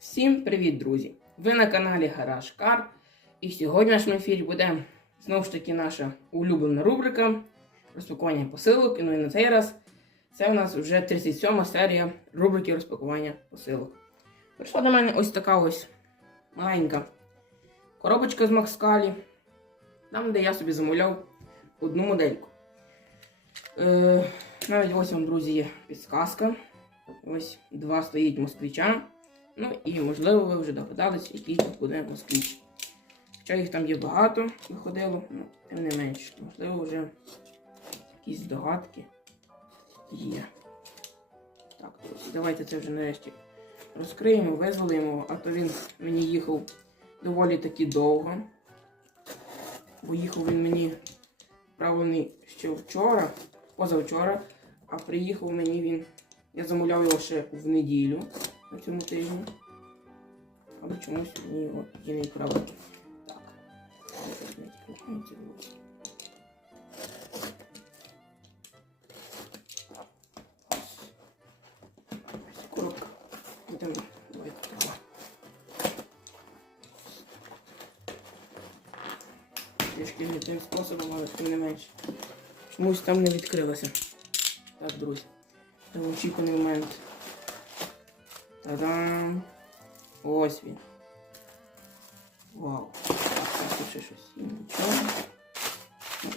Всім привіт, друзі! Ви на каналі Гараж Кар. І в нашому ефірі буде знову ж таки наша улюблена рубрика розпакування посилок. І ну і на цей раз це у нас вже 37 серія рубрики розпакування посилок. Прийшла до мене ось така ось маленька коробочка з Макскалі, там, де я собі замовляв одну модельку. Е, навіть ось вам, друзі, є підсказка. Ось два стоїть москвича. Ну і можливо ви вже догадались, який тут буде москвич. Хоча їх там є багато, виходило, ну, тим не менш, можливо, вже якісь здогадки є. Так, давайте це вже нарешті розкриємо, визволимо, а то він мені їхав доволі таки довго. Бо їхав він мені правлений ще вчора, позавчора, а приїхав мені він. Я замовляв його ще в неділю на цьому тижні. Але чомусь мені його тоді не. Так. Ось коробка. Йдемо. Давайте відкриваємо. Трішки не тим способом, але тим не менше. Чомусь там не відкрилося. Так, друзі. Очікуваний момент. Та-дам! Ось він. Вау. Так, тут ще щось нічого. Ну,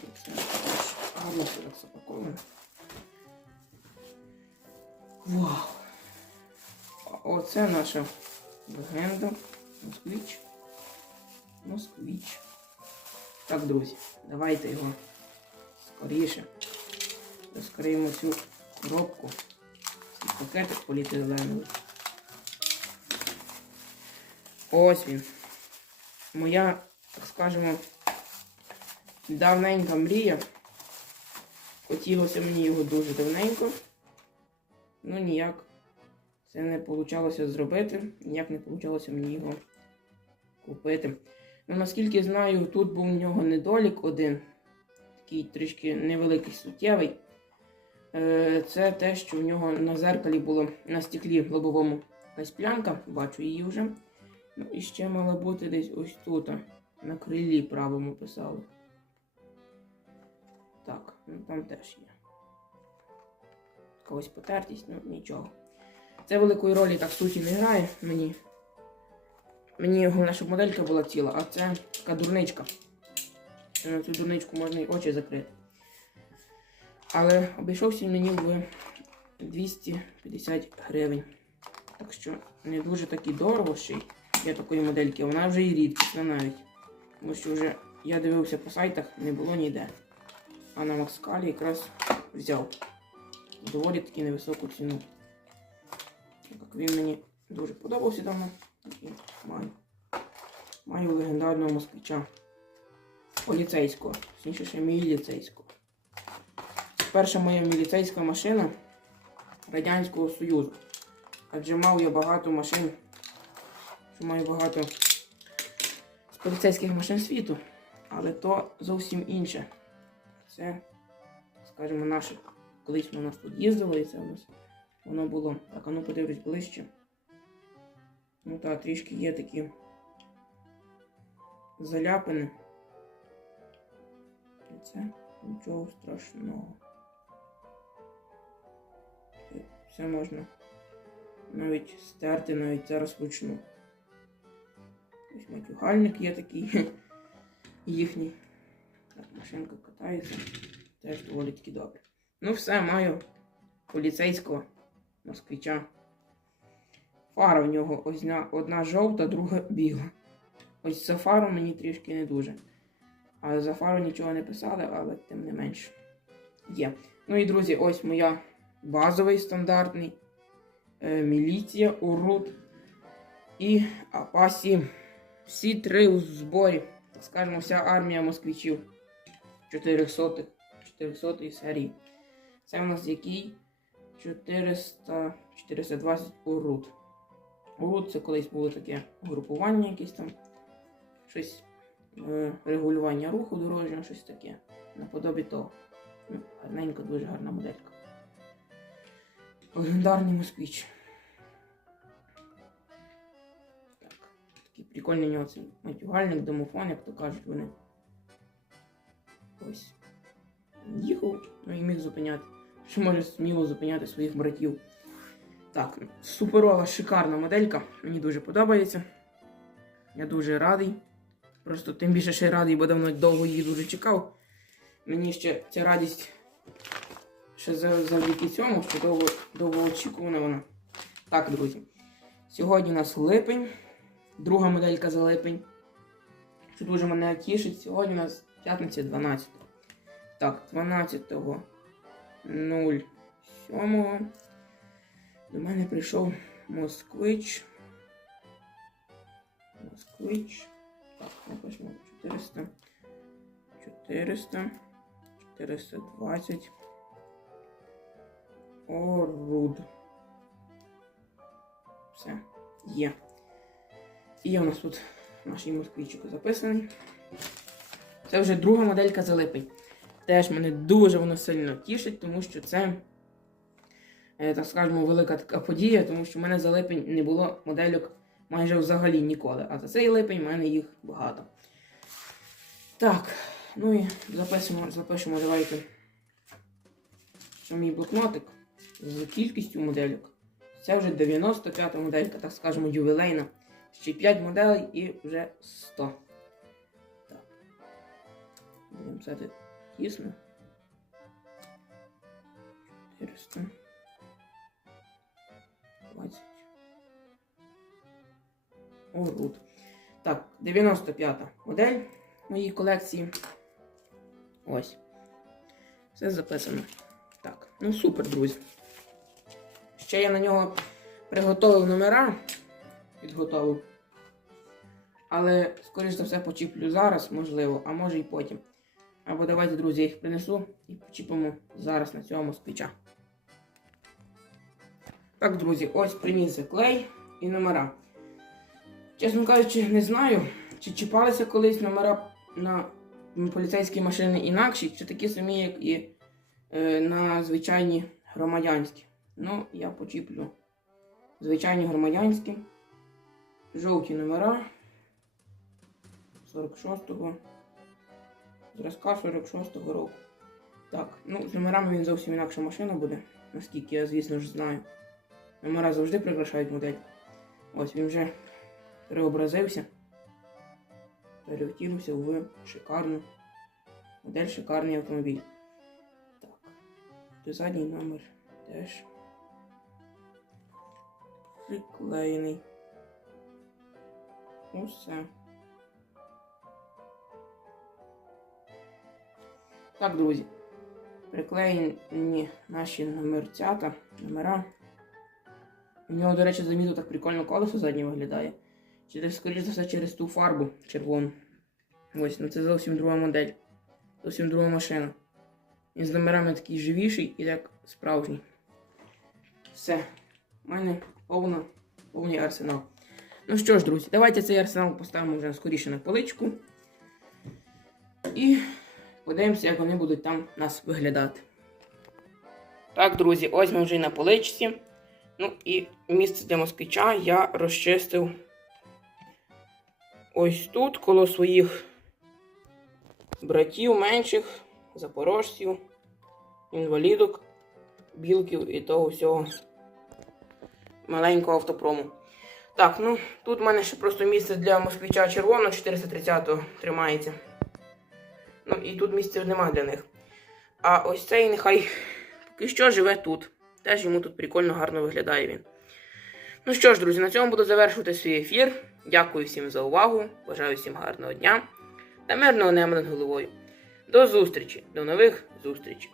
гарно все так запаковано. Вау! Оце наша легенда. Москвич. Москвич. Так, друзі, давайте його скоріше. Розкриємо цю коробку. Цей пакетик поліетиленовий. Ось він. Моя, так скажемо, давненька мрія. Хотілося мені його дуже давненько. Ну ніяк це не вийшло зробити. Ніяк не вийшло мені його купити. Ну, наскільки знаю, тут був у нього недолік один. Такий трішки невеликий суттєвий. Е, Це те, що в нього на зеркалі було на стеклі лобовому якась плянка, бачу її вже. Ну і ще мала бути десь ось тут, на крилі правому писали. Так, ну там теж є. Когось потертість, ну нічого. Це великої ролі так суті не грає мені. Мені головне, щоб моделька була ціла, а це така дурничка. На цю дурничку можна і очі закрити. Але обійшовся мені в 250 гривень. Так що не дуже таки дорого ще й для такої модельки. Вона вже і рідкісна навіть. Тому що вже я дивився по сайтах, не було ніде. А на Макскалі якраз взяв доволі таки невисоку ціну. Так він мені дуже подобався давно. І маю. Маю легендарного москвича. Поліцейського. Точніше, ще міліцейського. Перша моя міліцейська машина Радянського Союзу. Адже мав я багато машин, що маю багато з поліцейських машин світу. Але то зовсім інше. Це, скажімо, наше. Колись воно у нас тут їздило і це у нас воно було. Так, а ну подивлюсь ближче. Ну так, трішки є такі заляпини. І це нічого страшного. Все можна навіть стерти, навіть зараз вручну. Ось матюгальник є такий їхній. Так, машинка катається. Теж доволі таки добре. Ну все, маю поліцейського москвича. Фара в нього одна, одна жовта, друга біла. Ось за фару мені трішки не дуже. А за фару нічого не писали, але тим не менш є. Ну і друзі, ось моя базовий стандартний е, міліція, урут і Апасі. Всі три у зборі. Скажемо, вся армія москвичів 400 400 серії. Це у нас який 400 420 урут. Урут це колись було таке групування якесь там. Щось е, регулювання руху дорожнього, щось таке. Наподобі того. Ну, гарненько, дуже гарна моделька. Легендарний москвич. Такий прикольний нього цей матюгальник, домофон, як то кажуть вони. Ось. Їхав, ну і міг зупиняти. Що може сміло зупиняти своїх братів. Так, суперова, шикарна моделька. Мені дуже подобається. Я дуже радий. Просто тим більше ще радий, бо давно довго її дуже чекав. Мені ще ця радість ще завдяки цьому, що довго, довго очікувана вона. Так, друзі. Сьогодні у нас липень, друга моделька за липень. Що дуже мене тішить. Сьогодні у нас п'ятниця 12. Так, 12.07. До мене прийшов москвич. Москвич. Так, напишемо 400. 400. 420. Оруд. Все. Є. Є у нас тут наш москвичок записаний. Це вже друга моделька за липень. Теж мене дуже воно сильно тішить, тому що це, е, так скажемо, велика така подія, тому що в мене за липень не було модельок майже взагалі ніколи. А за цей липень в мене їх багато. Так, ну і запишемо, запишемо давайте. Мій блокнотик з кількістю модельок. Це вже 95 моделька, так скажемо, ювілейна. Ще 5 моделей і вже 100. Так. Будемо писати тісно. 400. 20. О, рут. Так, 95 модель моїй колекції. Ось. Все записано. Так, ну супер, друзі. Ще я на нього приготовив номера. Підготовив. Але, скоріш за все, почіплю зараз, можливо, а може і потім. Або давайте, друзі, я їх принесу і почіпимо зараз на цьому спіча. Так, друзі, ось приніс клей і номера. Чесно кажучи, не знаю, чи чіпалися колись номера на поліцейські машини інакші, чи такі самі, як і е, на звичайні громадянські. Ну, я почіплю звичайні громадянські. Жовті номера 46-го. Зразка 46-го року. Так, ну з номерами він зовсім інакша машина буде, наскільки я, звісно ж, знаю. Номера завжди прикрашають модель. Ось він вже переобразився. Перевтілився в шикарну. Модель шикарний автомобіль. Так. Тут задній номер теж приклеєний. Усе. Так, друзі. Приклеєні наші номерцята, номера. У нього, до речі, замітив так прикольно колесо заднє виглядає. Через, скоріш за все, через ту фарбу червону. Ось, ну це зовсім друга модель. Зовсім друга машина. Він з номерами такий живіший і як справжній. Все. У мене повна, повний арсенал. Ну що ж, друзі, давайте цей арсенал поставимо вже скоріше на поличку. І подивимося, як вони будуть там нас виглядати. Так, друзі, ось ми вже і на поличці. Ну і місце для москвича я розчистив ось тут, коло своїх братів менших, запорожців, інвалідок, білків і того всього маленького автопрому. Так, ну тут в мене ще просто місце для москвича червоного 430-го тримається. Ну і тут місця немає для них. А ось цей нехай поки що живе тут. Теж йому тут прикольно гарно виглядає він. Ну що ж, друзі, на цьому буду завершувати свій ефір. Дякую всім за увагу. Бажаю всім гарного дня та мирного неба над головою. До зустрічі, до нових зустрічей.